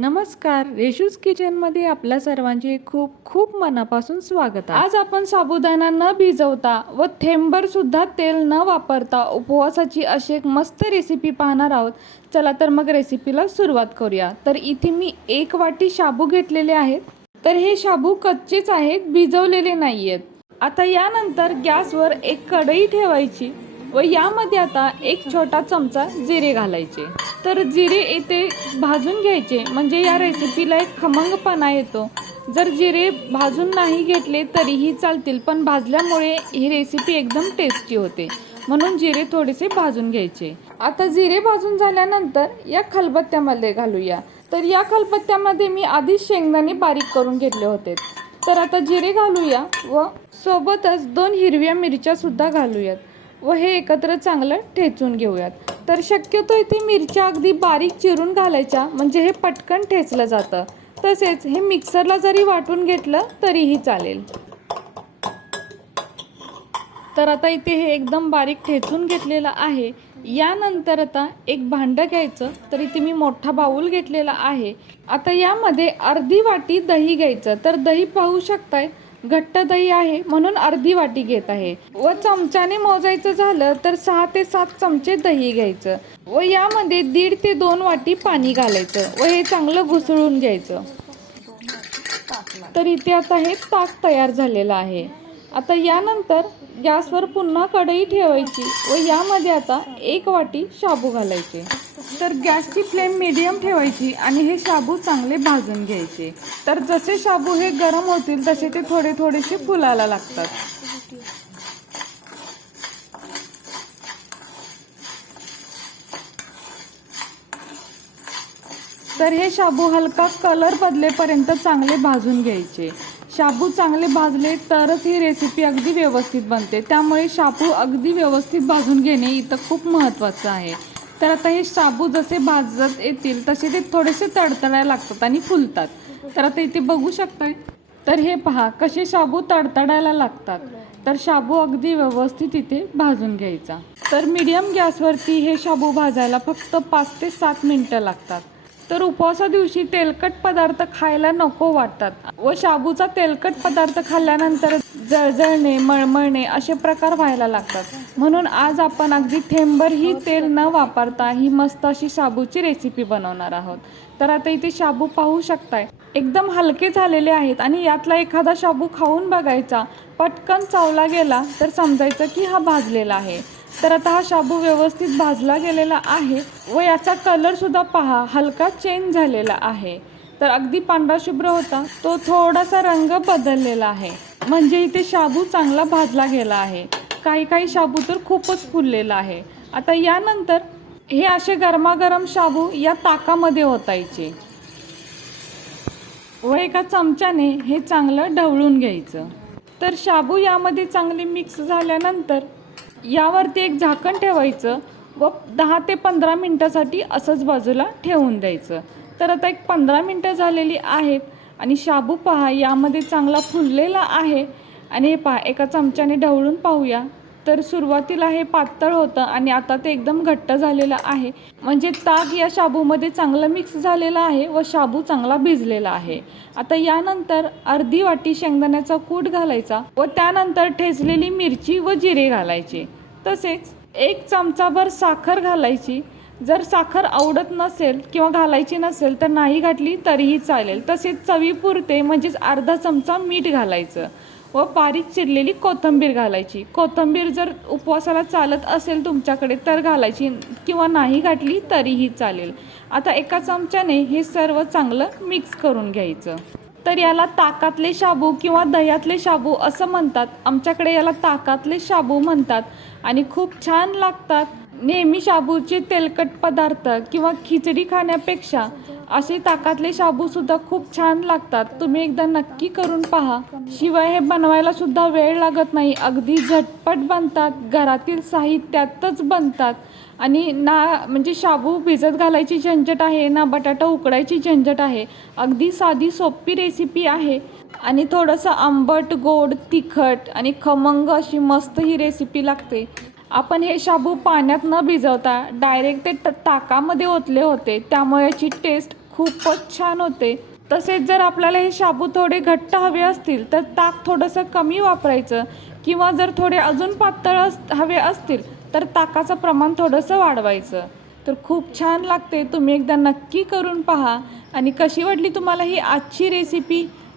नमस्कार. रेशूज किचनमध्ये आपल्या सर्वांचे खूप खूप मनापासून स्वागत आज आपण साबुदाणा न भिजवता व थेंबर सुद्धा तेल न वापरता उपवासाची अशी एक मस्त रेसिपी पाहणार आहोत. चला तर मग रेसिपीला सुरुवात करूया. तर इथे मी एक वाटी शाबू घेतलेले आहेत. तर हे शाबू कच्चेच आहेत भिजवलेले नाही आहेत आता यानंतर गॅसवर एक कढई ठेवायची. व यामध्ये आता एक छोटा चमचा जिरे घालायचे. तर जिरे येथे भाजून घ्यायचे. म्हणजे या रेसिपीला एक खमंगपणा येतो. जर जिरे भाजून नाही घेतले तरीही चालतील पण भाजल्यामुळे ही रेसिपी एकदम टेस्टी होते. म्हणून जिरे थोडेसे भाजून घ्यायचे. आता जिरे भाजून झाल्यानंतर या खलबत्त्यामध्ये घालूया. तर या खलबत्त्यामध्ये मी आधीच शेंगदाणे बारीक करून घेतले होते. तर आता जिरे घालूया व सोबतच दोन हिरव्या मिरच्या सुद्धा घालूयात. व हे एकत्र चांगलं ठेचून घेऊयात. तर शक्यतो इथे मिरच्या अगदी बारीक चिरून घालायच्या म्हणजे हे पटकन ठेचलं जातं. तसेच हे मिक्सरला जरी वाटून घेतलं तरीही चालेल. तर आता इथे हे एकदम बारीक ठेचून घेतलेलं आहे. यानंतर आता एक भांडं घ्यायचं तर इथे मी मोठा बाऊल घेतलेला आहे. आता यामध्ये अर्धी वाटी दही घ्यायचं तर दही पाहू शकताय घट्ट दही आहे म्हणून अर्धी वाटी घेत आहे. व चमच्याने मोजायचं झालं तर सहा ते सात चमचे दही घ्यायचं. व यामध्ये दीड ते दोन वाटी पाणी घालायचं व हे चांगलं घुसळून घ्यायचं. तर इथे आता हे ताक तयार झालेलं आहे. आता यानंतर गॅसवर पुन्हा कढई ठेवायची व यामध्ये आता एक वाटी शाबू घालायचे. तर गॅसची फ्लेम मीडियम ठेवायची आणि हे शाबू चांगले भाजून घ्यायचे. तर जसे शाबू हे गरम होतील तसे ते थोडे थोडेसे फुलायला लागतात. तर हे शाबू हलका कलर बदलेपर्यंत चांगले भाजून घ्यायचे. शाबू चांगले भाजले तरच ही रेसिपी अगदी व्यवस्थित बनते. त्यामुळे शाबू अगदी व्यवस्थित भाजून घेणे इथं खूप महत्त्वाचं आहे. तर आता हे शाबू जसे भाजत येतील तसे ते थोडेसे तडतडायला लागतात आणि फुलतात. तर आता इथे बघू शकताय. तर हे पहा कसे शाबू तडतडायला लागतात. तर शाबू अगदी व्यवस्थित इथे भाजून घ्यायचा. तर मीडियम गॅसवरती हे शाबू भाजायला फक्त पाच ते सात मिनटं लागतात. तर उपवासा दिवशी तेलकट पदार्थ खायला नको वाटतात व शाबूचा तेलकट पदार्थ खाल्ल्यानंतर जळजळणे मळमळणे असे प्रकार व्हायला लागतात. म्हणून आज आपण अगदी थेंबरही तेल न वापरता ही मस्त अशी शाबूची रेसिपी बनवणार आहोत. तर आता इथे शाबू पाहू शकताय. एकदम हलके झालेले आहेत आणि यातला एखादा शाबू खाऊन बघायचा पटकन चावला गेला तर समजायचं की हा भाजलेला आहे. तर आता हा शाबू व्यवस्थित भाजला गेलेला आहे व याचा कलरसुद्धा पहा हलका चेंज झालेला आहे. तर अगदी पांढरा शुभ्र होता. तो थोडासा रंग बदललेला आहे. म्हणजे इथे शाबू चांगला भाजला गेला आहे. काही काही शाबू तर खूपच फुललेला आहे. आता यानंतर हे असे गरमागरम शाबू या ताकामध्ये ओतायचे. व एका चमच्याने हे चांगलं ढवळून घ्यायचं. तर शाबू यामध्ये चांगले मिक्स झाल्यानंतर यावरती एक झाकण ठेवायचं व दहा ते पंधरा मिनटासाठी असंच बाजूला ठेवून द्यायचं. तर आता एक पंधरा मिनटं झालेली आहेत. आणि शाबू पहा यामध्ये चांगला फुललेला आहे. आणि हे पहा एका चमच्याने ढवळून पाहूया. तर सुरुवातीला हे पातळ होतं आणि आता ते एकदम घट्ट झालेलं आहे. म्हणजे ताक या शाबूमध्ये चांगलं मिक्स झालेलं आहे व शाबू चांगला भिजलेला आहे. आता यानंतर अर्धी वाटी शेंगदाण्याचा कूट घालायचा व त्यानंतर ठेचलेली मिरची व जिरे घालायचे. तसेच एक चमचाभर साखर घालायची. जर साखर आवडत नसेल किंवा घालायची नसेल तर नाही घातली तरीही चालेल. तसेच चवीपुरते म्हणजेच अर्धा चमचा मीठ घालायचं व बारीक चिरलेली कोथिंबीर घालायची. कोथिंबीर जर उपवासाला चालत असेल तुमच्याकडे तर घालायची किंवा नाही घातली तरीही चालेल. आता एका चमच्याने हे सर्व चांगलं मिक्स करून घ्यायचं. तर याला ताकातले शाबू किंवा दह्यातले शाबू असं म्हणतात. आमच्याकडे याला ताकातले शाबू म्हणतात आणि खूप छान लागतात. नेहमी शाबूचे तेलकट पदार्थ किंवा खिचडी खाण्यापेक्षा असे ताकातले शाबूसुद्धा खूप छान लागतात. तुम्ही एकदा नक्की करून पहा. शिवाय हे बनवायला सुद्धा वेळ लागत नाही. अगदी झटपट बनतात. घरातील साहित्यातच बनतात. आणि ना म्हणजे शाबू भिजत घालायची झंझट आहे ना बटाटा उकडायची झंझट आहे. अगदी साधी सोपी रेसिपी आहे. आणि थोडंसं आंबट गोड तिखट आणि खमंग अशी मस्त ही रेसिपी लागते. आपण हे शाबू पाण्यात न भिजवता डायरेक्ट ते ट- ताकामध्ये ओतले होते. त्यामुळे याची टेस्ट खूपच छान होते. तसेच जर आपल्याला हे शाबू थोडे घट्ट हवे असतील तर ताक थोडंसं कमी वापरायचं. किंवा जर थोडे अजून पातळ अस हवे असतील तर ताकाचं प्रमाण थोडंसं वाढवायचं. तर खूप छान लागते. तुम्ही एकदा नक्की करून पहा. आणि कशी वाटली तुम्हाला ही आजची रेसिपी